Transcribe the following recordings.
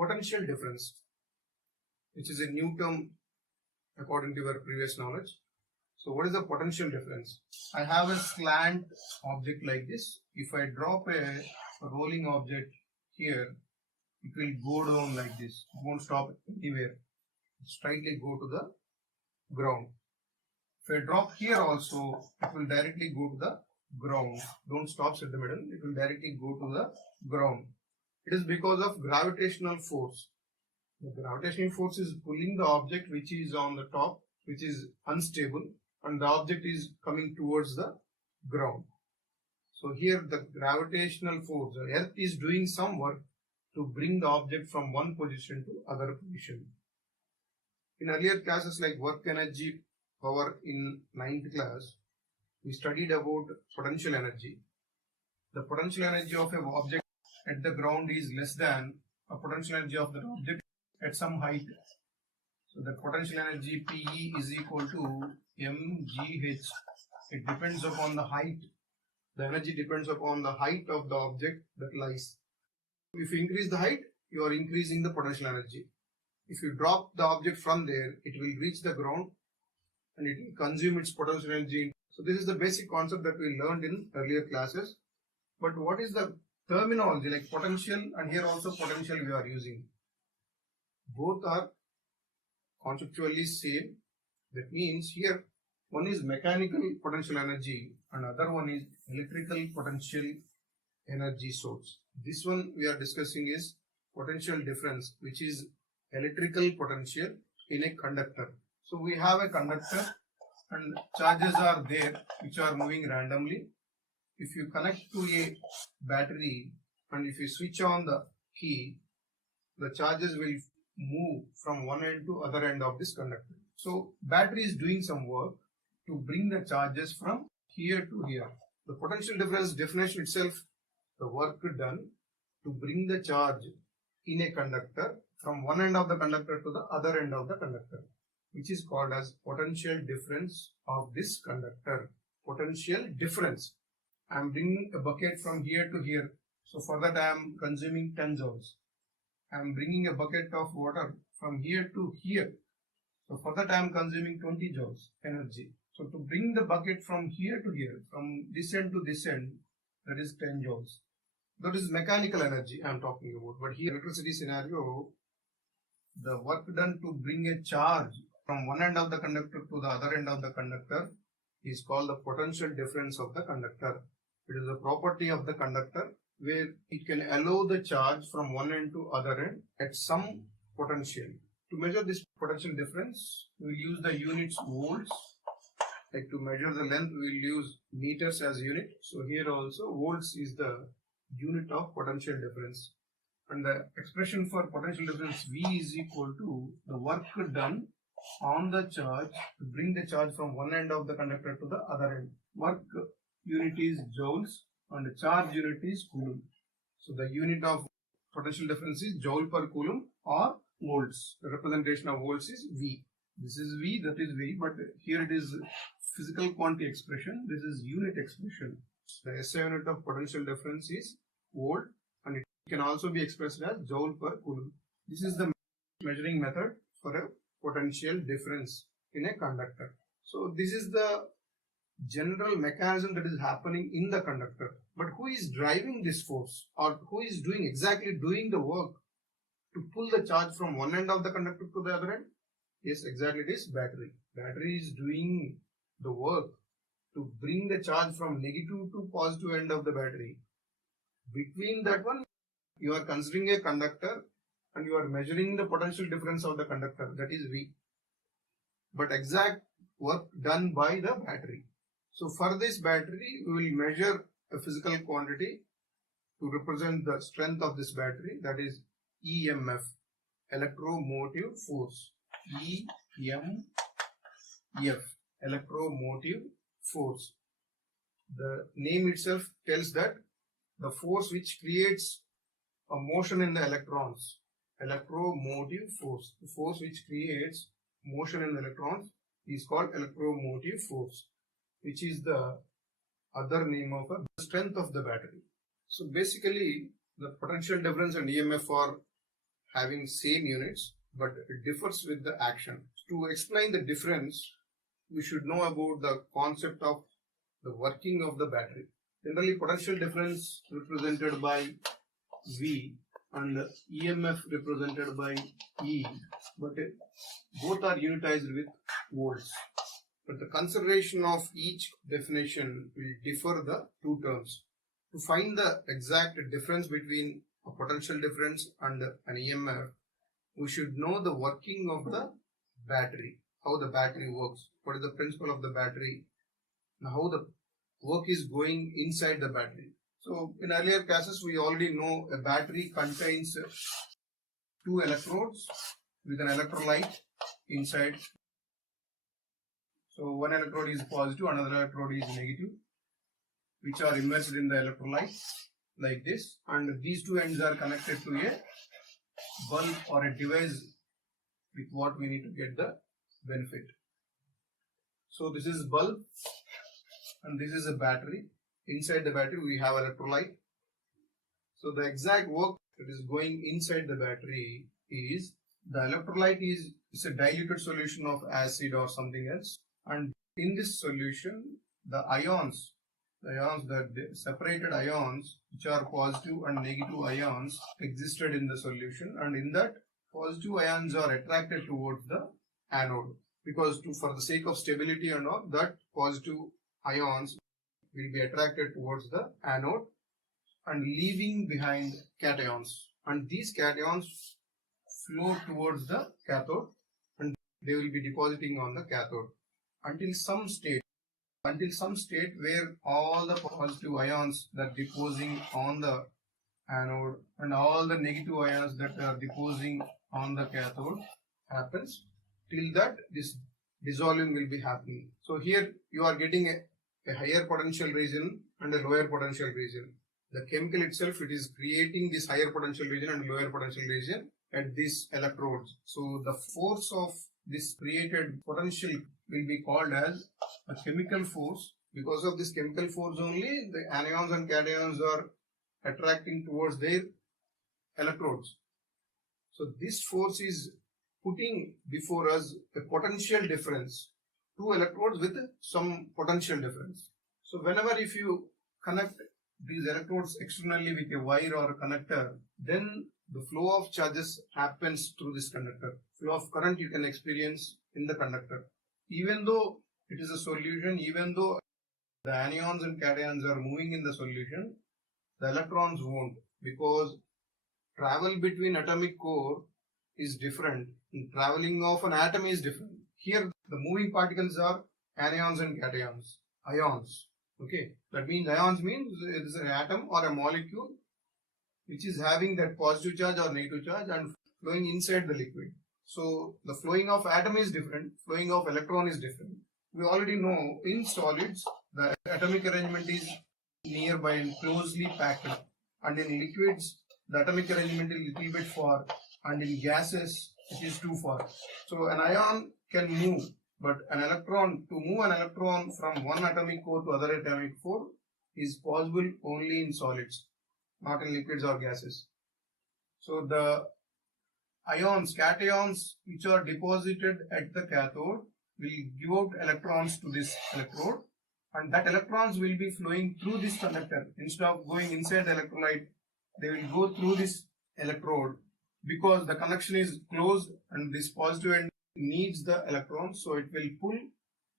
potential difference, which is a new term according to your previous knowledge. So what is the potential difference? I have a slant object like this. If I drop a rolling object here, it will go down like this. It won't stop anywhere. Straightly go to the ground. If I drop here also, it will directly go to the ground. Don't stop at the middle. It will directly go to the ground. It is because of gravitational force. The gravitational force is pulling the object which is on the top, which is unstable, and the object is coming towards the ground. So here the gravitational force, the earth is doing some work to bring the object from one position to other position. In earlier classes like work energy power in 9th class, we studied about potential energy. The potential energy of an object at the ground is less than a potential energy of the object at some height. So the potential energy PE is equal to mgh. It depends upon the height. The energy depends upon the height of the object that lies. If you increase the height, you are increasing the potential energy. If you drop the object from there, it will reach the ground and it will consume its potential energy. So this is the basic concept that we learned in earlier classes. But what is the terminology like potential, and here also potential we are using? Both are conceptually same. That means here one is mechanical potential energy and other one is electrical potential energy source. This one we are discussing is potential difference, which is electrical potential in a conductor. So we have a conductor and charges are there which are moving randomly. If you connect to a battery and if you switch on the key, the charges will move from one end to other end of this conductor. So battery is doing some work to bring the charges from here to here. The potential difference definition itself, the work done to bring the charge in a conductor from one end of the conductor to the other end of the conductor, which is called as potential difference of this conductor. Potential difference. I am bringing a bucket from here to here. So for that I am consuming 10 joules. I am bringing a bucket of water from here to here. So for that I am consuming 20 joules energy. So to bring the bucket from here to here, from this end to this end, that is 10 joules. That is mechanical energy I am talking about. But here electricity scenario, the work done to bring a charge from one end of the conductor to the other end of the conductor is called the potential difference of the conductor. It is a property of the conductor where it can allow the charge from one end to other end at some potential. To measure this potential difference, we will use the units volts. Like to measure the length, we will use meters as unit. So here also volts is the unit of potential difference. And the expression for potential difference V is equal to the work done on the charge to bring the charge from one end of the conductor to the other end. Work unit is joules and the charge unit is coulomb. So the unit of potential difference is joule per coulomb or volts. The representation of volts is V. This is V, that is V, but here it is physical quantity expression. This is unit expression. The SI unit of potential difference is volt and it can also be expressed as joule per coulomb. This is the measuring method for a potential difference in a conductor. So this is the general mechanism that is happening in the conductor. But who is driving this force, or who is exactly doing the work to pull the charge from one end of the conductor to the other end? Yes, exactly, it is battery. Battery is doing the work to bring the charge from negative to positive end of the battery. Between that one, you are considering a conductor and you are measuring the potential difference of the conductor, that is V. But exact work done by the battery. So for this battery, we will measure a physical quantity to represent the strength of this battery, that is EMF, electromotive force. EMF, electromotive force. The name itself tells that the force which creates a motion in the electrons. Electromotive force. The force which creates motion in the electrons is called electromotive force, which is the other name of the strength of the battery. So basically, the potential difference and EMF are having same units, but it differs with the action. To explain the difference, we should know about the concept of the working of the battery. Generally, potential difference represented by V and EMF represented by E, but both are unitized with volts. But the consideration of each definition will differ the two terms. To find the exact difference between a potential difference and an EMF, we should know the working of the battery, how the battery works, what is the principle of the battery, and how the work is going inside the battery. So in earlier classes, we already know a battery contains two electrodes with an electrolyte inside. So one electrode is positive, another electrode is negative, which are immersed in the electrolyte like this, and these two ends are connected to a bulb or a device with what we need to get the benefit. So this is bulb and this is a battery. Inside the battery we have electrolyte. So the exact work that is going inside the battery is the electrolyte is a diluted solution of acid or something else, and in this solution the ions, the separated ions, which are positive and negative ions, existed in the solution, and in that positive ions are attracted towards the anode, because for the sake of stability and all, that positive ions will be attracted towards the anode and leaving behind cations, and these cations flow towards the cathode and they will be depositing on the cathode until some state where all the positive ions that are depositing on the anode and all the negative ions that are depositing on the cathode happens. Till that, this dissolving will be happening. So here you are getting a higher potential region and a lower potential region. The chemical itself, it is creating this higher potential region and lower potential region at these electrodes. So the force of this created potential will be called as a chemical force. Because of this chemical force only, the anions and cations are attracting towards their electrodes. So this force is putting before us a potential difference, two electrodes with some potential difference. So whenever if you connect these electrodes externally with a wire or a conductor, then the flow of charges happens through this conductor. Flow of current you can experience in the conductor. Even though it is a solution, even though the anions and cations are moving in the solution, the electrons won't, because travel between atomic core is different and traveling of an atom is different. Here the moving particles are anions and cations, ions. Okay, that means ions means it is an atom or a molecule which is having that positive charge or negative charge and flowing inside the liquid. So the flowing of atom is different, flowing of electron is different. We already know in solids the atomic arrangement is nearby and closely packed, and in liquids the atomic arrangement is little bit far, and in gases it is too far. So an ion can move, but an electron, to move an electron from one atomic core to other atomic core is possible only in solids, not in liquids or gases. So the ions, cations, which are deposited at the cathode will give out electrons to this electrode, and that electrons will be flowing through this conductor. Instead of going inside the electrolyte, they will go through this electrode, because the connection is closed and this positive end needs the electrons, so it will pull.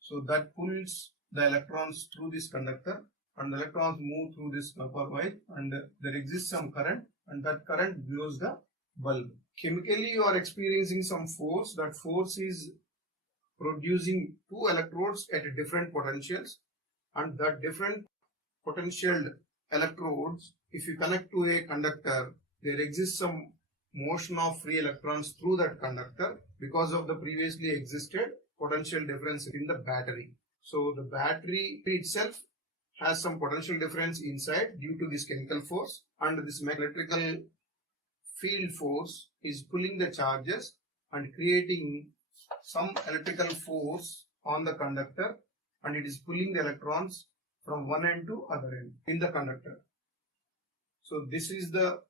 So that pulls the electrons through this conductor, and the electrons move through this copper wire, and there exists some current, and that current glows the bulb. Chemically you are experiencing some force. That force is producing two electrodes at different potentials, and that different potential electrodes, if you connect to a conductor, there exists some motion of free electrons through that conductor because of the previously existed potential difference in the battery. So the battery itself has some potential difference inside due to this chemical force, and this electrical field force is pulling the charges and creating some electrical force on the conductor, and it is pulling the electrons from one end to other end in the conductor. So this is the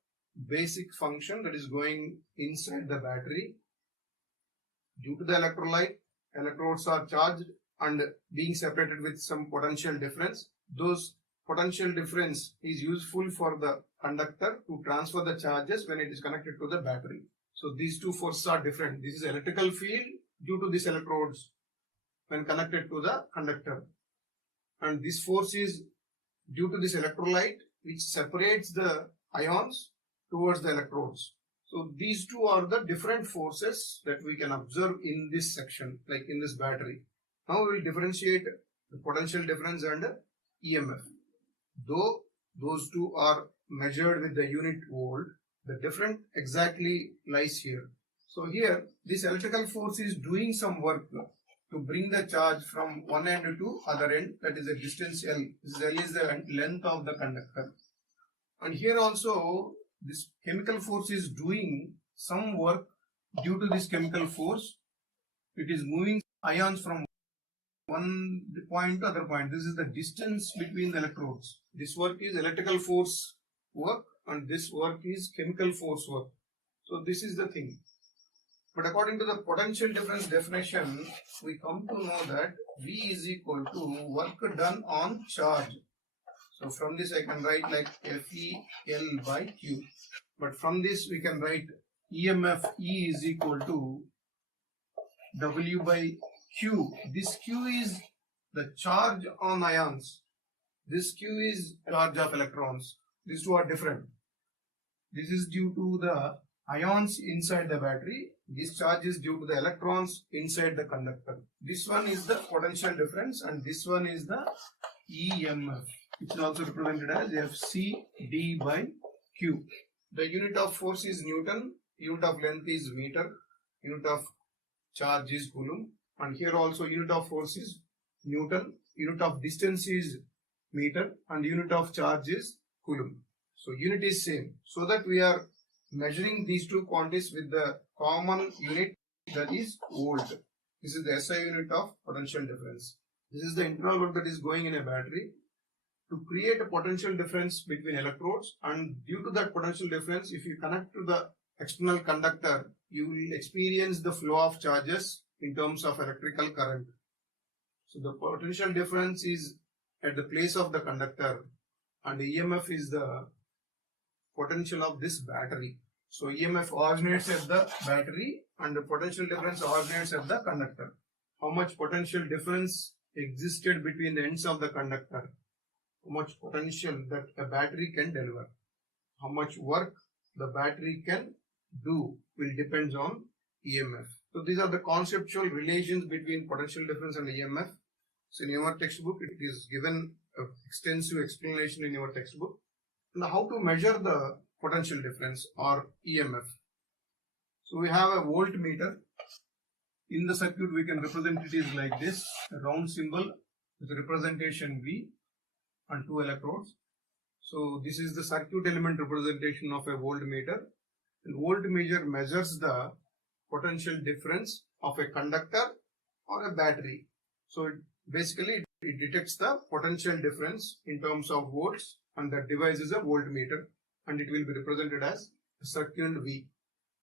basic function that is going inside the battery. Due to the electrolyte, electrodes are charged and being separated with some potential difference. Those potential difference is useful for the conductor to transfer the charges when it is connected to the battery. So these two forces are different. This is electrical field due to these electrodes when connected to the conductor. And this force is due to this electrolyte which separates the ions towards the electrodes. So these two are the different forces that we can observe in this section, like in this battery. Now we will differentiate the potential difference and EMF. Though those two are measured with the unit volt, the difference exactly lies here. So here, this electrical force is doing some work to bring the charge from one end to other end, that is a distance L. This L is the length of the conductor. And here also, this chemical force is doing some work. Due to this chemical force, it is moving ions from one point to other point. This is the distance between the electrodes. This work is electrical force work and this work is chemical force work. So this is the thing. But according to the potential difference definition, we come to know that V is equal to work done on charge. So from this I can write like FEL by Q. But from this we can write EMF E is equal to W by Q. This Q is the charge on ions. This Q is charge of electrons. These two are different. This is due to the ions inside the battery. This charge is due to the electrons inside the conductor. This one is the potential difference and this one is the EMF, which is also represented as FCD by Q. The unit of force is Newton, unit of length is meter, unit of charge is coulomb, and here also unit of force is Newton, unit of distance is meter, and unit of charge is coulomb. So unit is same, so that we are measuring these two quantities with the common unit, that is volt. This is the SI unit of potential difference. This is the internal work that is going in a battery to create a potential difference between electrodes, and due to that potential difference, if you connect to the external conductor, you will experience the flow of charges in terms of electrical current. So the potential difference is at the place of the conductor and the EMF is the potential of this battery. So EMF originates at the battery and the potential difference originates at the conductor. How much potential difference existed between the ends of the conductor? How much potential that a battery can deliver? How much work the battery can do will depend on EMF. So these are the conceptual relations between potential difference and EMF. So in your textbook, it is given an extensive explanation in your textbook. Now how to measure the potential difference or EMF. So we have a voltmeter. In the circuit we can represent it is like this, a round symbol with representation V and two electrodes. So this is the circuit element representation of a voltmeter. And voltmeter measures the potential difference of a conductor or a battery. So basically it detects the potential difference in terms of volts, and that device is a voltmeter and it will be represented as a circle V.